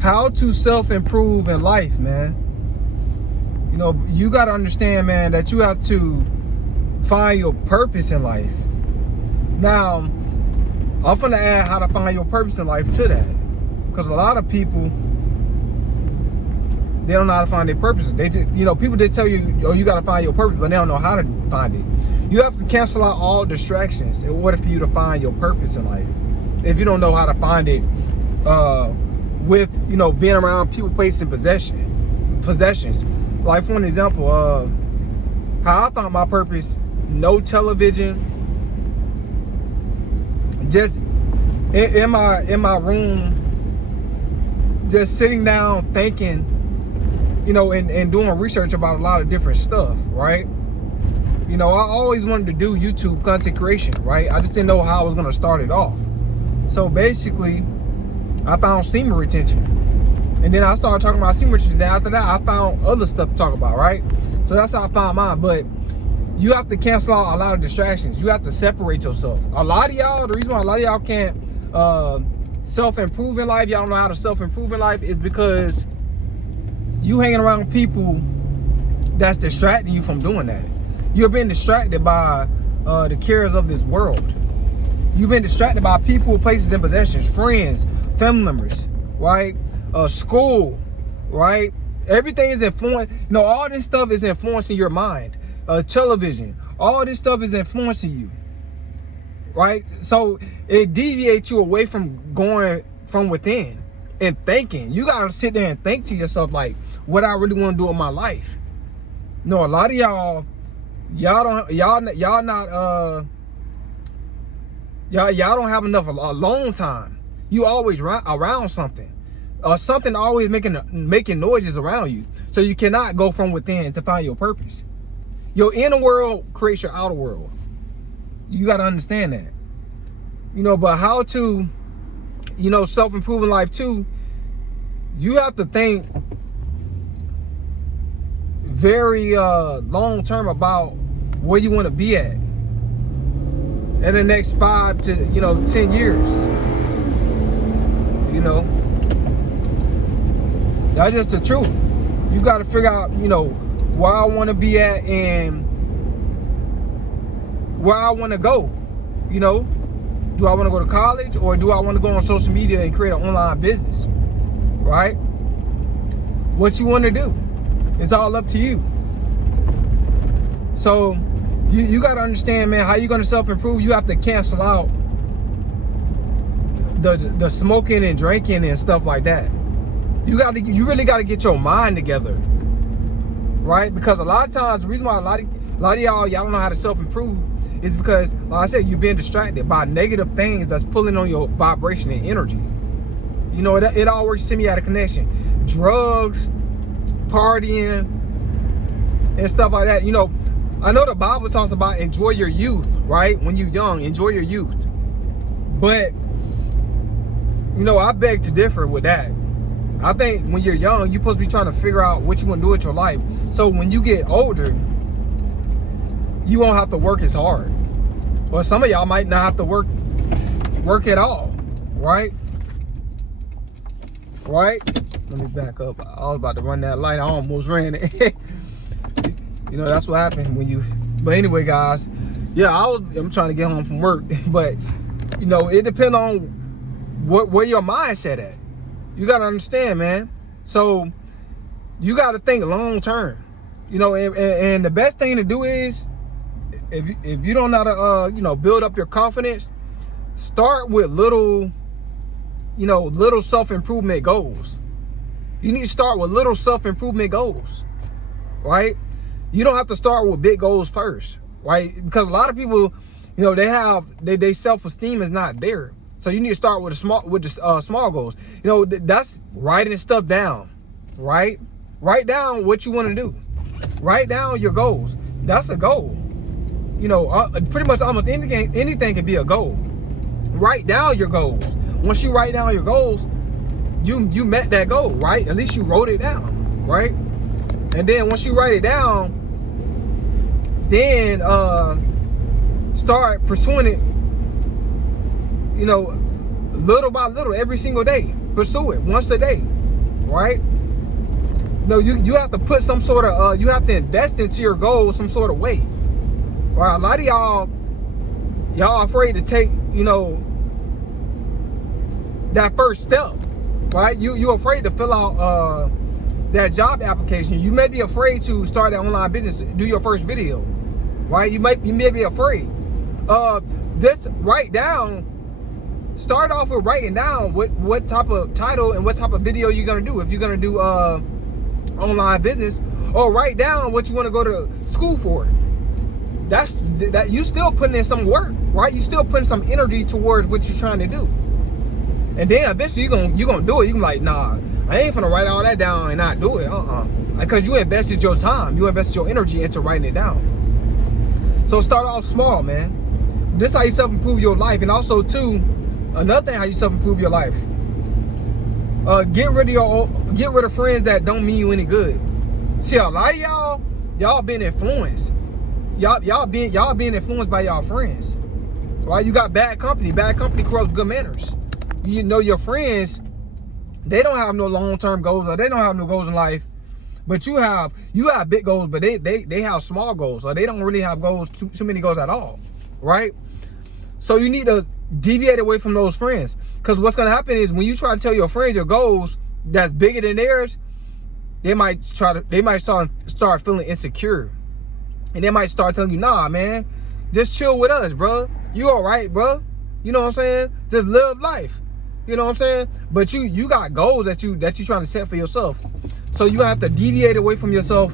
how to self-improve in life, man. You know, you got to understand, man, that you have to find your purpose in life. Now, I'm gonna add how to find your purpose in life to that, because a lot of people, they don't know how to find their purpose. They just, you know, people just tell you, oh, you got to find your purpose, but they don't know how to find it. You have to cancel out all distractions in order for you to find your purpose in life. If you don't know how to find it, with, you know, being around people, places, and possessions. Like, for an example, how I found my purpose: no television, just in my room, just sitting down thinking, you know, and doing research about a lot of different stuff, right? You know, I always wanted to do YouTube content creation, right? I just didn't know how I was gonna start it off. So basically, I found semen retention, and then I started talking about semen retention. Then after that, I found other stuff to talk about, right? So that's how I found mine. But you have to cancel out a lot of distractions. You have to separate yourself. A lot of y'all, the reason why a lot of y'all can't self-improve in life, y'all don't know how to self-improve in life, is because you hanging around people that's distracting you from doing that. You're being distracted by the cares of this world. You've been distracted by people, places, and possessions, friends, family members, right? School, right? Everything is influencing. You know, all this stuff is influencing your mind. Television, all this stuff is influencing you, right? So it deviates you away from going from within and thinking. You gotta sit there and think to yourself, like, what I really want to do in my life. You know, a lot of y'all don't have enough alone time. You always around something, something always making noises around you. So you cannot go from within to find your purpose. Your inner world creates your outer world. You got to understand that. You know, but how to, you know, self-improve in life too, you have to think very long term about where you want to be at in the next 5 to 10 years. You know, that's just the truth. You got to figure out, you know, where I want to be at and where I want to go. You know, do I want to go to college, or do I want to go on social media and create an online business? Right? What you want to do, it's all up to you. So you got to understand, man, how you going to self-improve. You have to cancel out the smoking and drinking and stuff like that. You really got to get your mind together, right? Because a lot of times, the reason why a lot of y'all don't know how to self-improve is because, like I said, you're being distracted by negative things that's pulling on your vibration and energy. You know, it all works semiotic connection. Drugs, partying, and stuff like that. You know, I know the Bible talks about enjoy your youth, right? When you're young, enjoy your youth. But, you know, I beg to differ with that. I think when you're young, you're supposed to be trying to figure out what you want to do with your life. So when you get older, you won't have to work as hard. Or some of y'all might not have to work at all, right? Right? Let me back up. I was about to run that light. I almost ran it. You know, that's what happened when you... But anyway, guys, yeah, I'm trying to get home from work. But, you know, it depends on where your mindset at. You got to understand, man. So you got to think long term. You know, and the best thing to do is, if you don't know how to, you know, build up your confidence, start with little self-improvement goals. You need to start with little self-improvement goals, right? You don't have to start with big goals first, right? Because a lot of people, you know, they self-esteem is not there. So you need to start with the small goals. You know, that's writing stuff down, right? Write down what you want to do. Write down your goals. That's a goal. You know, pretty much almost anything can be a goal. Write down your goals. Once you write down your goals, you met that goal, right? At least you wrote it down, right? And then once you write it down, then start pursuing it, you know, little by little, every single day. Pursue it once a day. right? No, you have to put some sort of, you have to invest into your goals some sort of way. Right? A lot of y'all afraid to take, you know, that first step, right? You're afraid to fill out that job application. You may be afraid to start that online business, do your first video, right? You may be afraid. Just write down, start off with writing down what type of title and what type of video you're gonna do. If you're gonna do online business, or write down what you want to go to school for. That you still putting in some work, right? You still putting some energy towards what you're trying to do. And then eventually you're gonna do it. You can like, nah, I ain't finna write all that down and not do it. Because you invested your time, you invested your energy into writing it down. So start off small, man. This is how you self-improve your life. And also too, another thing how you self-improve your life. Get rid of friends that don't mean you any good. See, a lot of y'all been influenced. Y'all being influenced by y'all friends. Right? You got bad company. Bad company corrupts good manners. You know your friends, they don't have no long-term goals, or they don't have no goals in life. But you have big goals, but they have small goals, or they don't really have goals, too many goals at all. Right? So you need to deviate away from those friends. Because what's gonna happen is when you try to tell your friends your goals that's bigger than theirs, they might start feeling insecure. And they might start telling you, nah, man, just chill with us, bro. You all right, bro? You know what I'm saying? Just live life. You know what I'm saying? But you got goals that you trying to set for yourself. So you have to deviate away from yourself,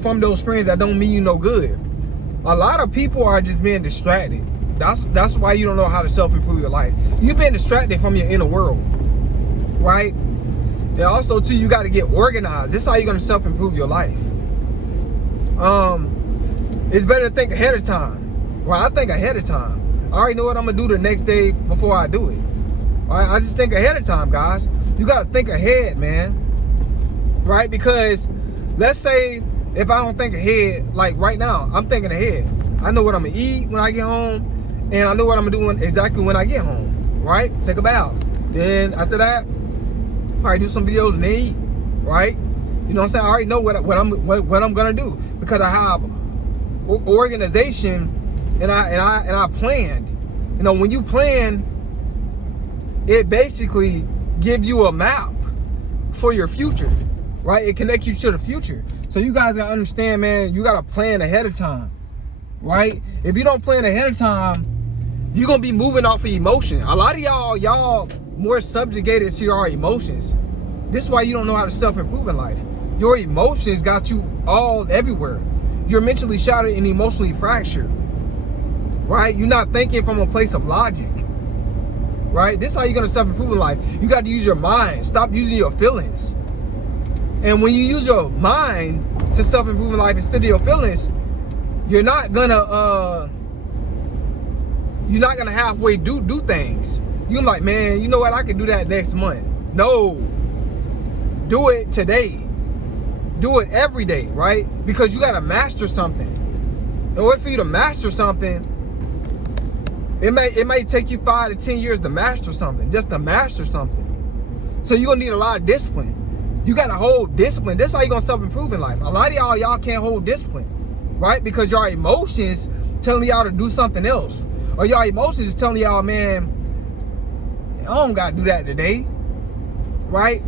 from those friends that don't mean you no good. A lot of people are just being distracted. That's why you don't know how to self-improve your life. You've been distracted from your inner world, right? And also too, you got to get organized. This is how you're gonna self-improve your life. It's better to think ahead of time. Well, I think ahead of time. I already know what I'm gonna do the next day before I do it. All right, I just think ahead of time, guys. You gotta think ahead, man. Right? Because let's say if I don't think ahead, like right now, I'm thinking ahead. I know what I'm gonna eat when I get home, and I know what I'm gonna do exactly when I get home. Right? Take a bath. Then after that, probably do some videos and then eat. Right? You know what I'm saying? I already know what I'm gonna do because I have organization and I planned. You know, when you plan, it basically gives you a map for your future, right? It connects you to the future. So you guys gotta understand, man, you gotta plan ahead of time, right? If you don't plan ahead of time, you're gonna be moving off of emotion. A lot of y'all more subjugated to your emotions. This is why you don't know how to self-improve in life. Your emotions got you all everywhere. You're mentally shattered and emotionally fractured, right? You're not thinking from a place of logic, right? This is how you're gonna self-improve in life. You got to use your mind. Stop using your feelings. And when you use your mind to self-improve in life instead of your feelings, you're not gonna halfway do things. You're like, man, you know what? I can do that next month. No, do it today. Do it every day, right? Because you gotta master something. In order for you to master something, it may take you 5 to 10 years to master something, just to master something. So you're gonna need a lot of discipline. You gotta hold discipline. That's how you're gonna self-improve in life. A lot of y'all can't hold discipline, right? Because your emotions telling y'all to do something else. Or your emotions is telling y'all, man, I don't gotta do that today, right?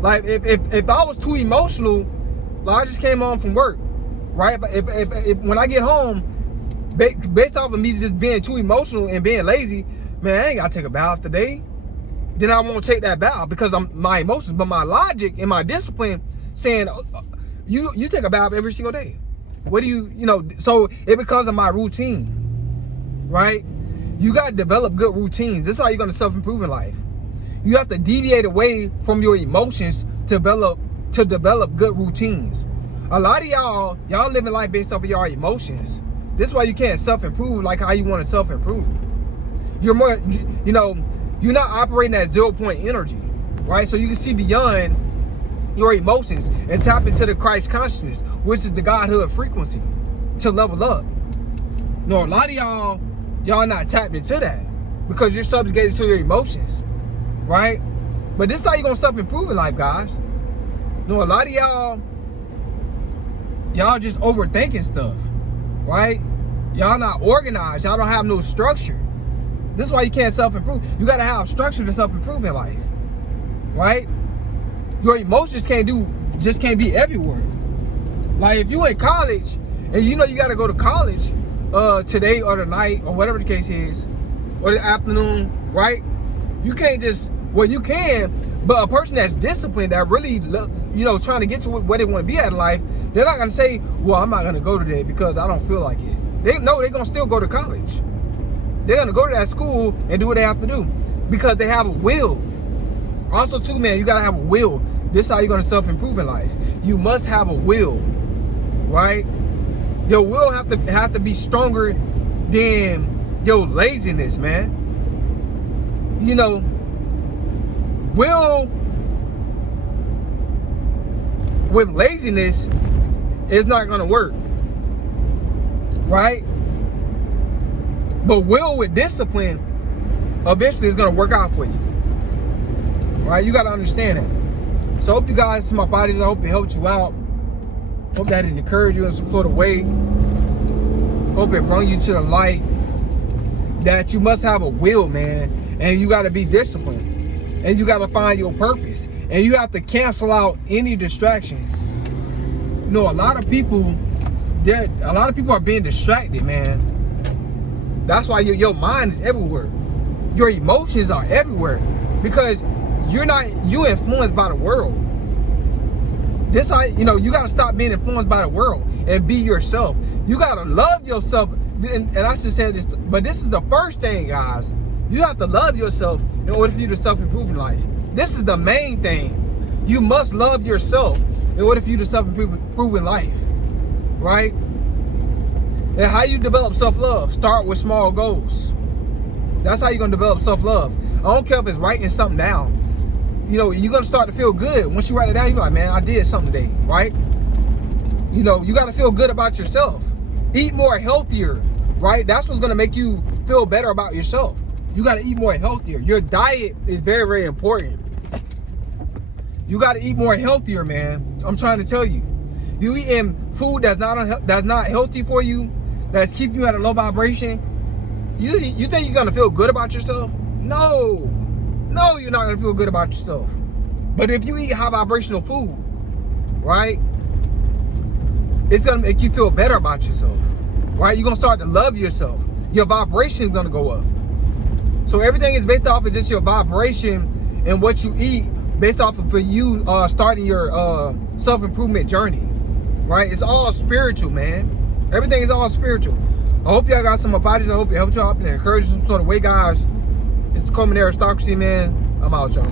Like if I was too emotional, like I just came home from work, right? If when I get home, based off of me just being too emotional and being lazy, man, I ain't gotta take a bath today. Then I won't take that bath because I'm my emotions, but my logic and my discipline saying you take a bath every single day. What do you know? So it becomes of my routine, right? You gotta develop good routines. This is how you're gonna self-improve in life. You have to deviate away from your emotions to develop good routines. A lot of y'all living life based off of your emotions. This is why you can't self-improve like how you want to self-improve. You're more, you're not operating at 0 point energy, right? So you can see beyond your emotions and tap into the Christ consciousness, which is the Godhood frequency, to level up. No, a lot of y'all not tapped into that because you're subjugated to your emotions, right? But this is how you're gonna self-improve in life, guys. You know, a lot of y'all just overthinking stuff, right? Y'all not organized. Y'all don't have no structure. This is why you can't self-improve. You gotta have structure to self-improve in life, right? Your emotions just can't be everywhere. Like if you in college and you know you gotta go to college today or tonight or whatever the case is, or the afternoon, right? You can't just, well, you can, but a person that's disciplined, that really, you know, trying to get to where they want to be at in life, they're not gonna say, well, I'm not gonna go today because I don't feel like it. They know they're gonna still go to college. They're gonna go to that school and do what they have to do because they have a will. Also, too, man, you gotta have a will. This is how you're gonna self-improve in life. You must have a will, right? Your will have to be stronger than your laziness, man. You know, will with laziness is not gonna work, right? But will with discipline eventually is gonna work out for you, right? You gotta understand that. So I hope you guys, my bodies, I hope it helped you out. Hope that it encouraged you in some sort of way. Hope it brought you to the light that you must have a will, man, and you gotta be disciplined, and you gotta find your purpose, and you have to cancel out any distractions. You know, a lot of people are being distracted, man. That's why your mind is everywhere. Your emotions are everywhere because you influenced by the world. This how, you know, you gotta stop being influenced by the world and be yourself. You gotta love yourself. And I should say this, but this is the first thing, guys. You have to love yourself in order for you to self-improve in life. This is the main thing. You must love yourself in order for you to self-improve in life, right? And how you develop self-love, start with small goals. That's how you're gonna develop self-love. I don't care if it's writing something down. You know, you're gonna start to feel good. Once you write it down, you're like, man, I did something today, right? You know, you gotta feel good about yourself. Eat more healthier, right? That's what's gonna make you feel better about yourself. You gotta eat more healthier. Your diet is very, very important. You gotta eat more healthier, man. I'm trying to tell you. You eating food that's not healthy for you, that's keeping you at a low vibration. You think you're gonna feel good about yourself? No, you're not gonna feel good about yourself. But if you eat high vibrational food, right, it's gonna make you feel better about yourself, right? You're gonna start to love yourself. Your vibration is gonna go up. So everything is based off of just your vibration and what you eat, based off of for you starting your self-improvement journey, right? It's all spiritual, man. Everything is all spiritual. I hope y'all got some bodies. I hope it helped y'all out and encouraged you some sort of way, guys. It's the Coleman Aristocracy, man. I'm out, y'all.